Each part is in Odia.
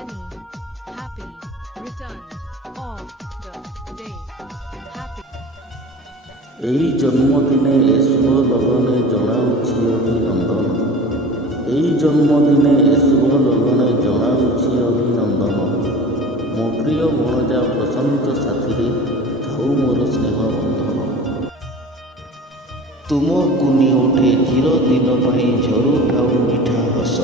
many happy returns of the day. Happy ଏହି ଜନ୍ମଦିନେ ଏ ଶୁଭ ଲଗ୍ନେ ଜଣାଉଛି ଅଭିନନ୍ଦନ। ଏହି ଜନ୍ମଦିନେ ଏ ଶୁଭ ଲଗ୍ନେ ଜଣାଉଛି ଅଭିନନ୍ଦନ। ମୋ ପ୍ରିୟ ଭଣଜା ପ୍ରଶାନ୍ତ ସାଥିରେ ଥାଉ ମୋର ସ୍ନେହ ବନ୍ଧନ। ତୁମ କୁନି ଓଠେ ଚିର ଦିନ ପାଇଁ ଝରୁଥାଉ ମିଠା ହସ।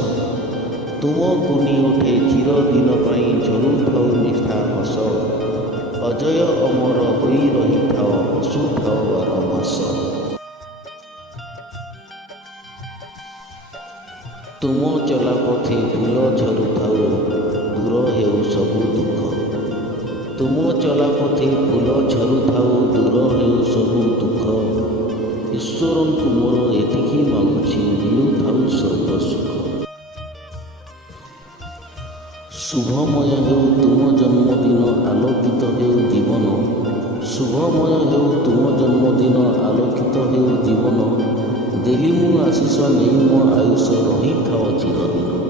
ତୁମ କୁନି ଓଠେ ଚିର ଦିନ ପାଇଁ ଝରୁଥାଉ ମିଠା ହସ। ଅଜୟ ଅମର ହୋଇ ରହିଥାଅ ହସୁଥାଅ ବାରମାସ। ତୁମ ଚଲାପଥେ ଫୁଲ ଝରୁଥାଉ ଦୂର ହେଉ ସବୁ ଦୁଃଖ। ତୁମ ଚଲାପଥେ ଫୁଲ ଝରୁଥାଉ ଦୂର ହେଉ ସବୁ ଦୁଃଖ। ଈଶ୍ୱରଙ୍କୁ ମୋର ଏତିକି ମାଗୁଛି ମିଳୁଥାଉ ସର୍ବ ସୁଖ। ଶୁଭମୟ ହେଉ ତୁମ ଜନ୍ମଦିନ ଆଲୋକିତ ହେଉ ଜୀବନ। ଶୁଭମୟ ହେଉ ତୁମ ଜନ୍ମଦିନ ଆଲୋକିତ ହେଉ ଜୀବନ। ଦେଲି ମୁଁ ଆଶିଷ ନେଇ ମୋ ଆୟୁଷ ରହିଥାଅ ଚିରଦିନ।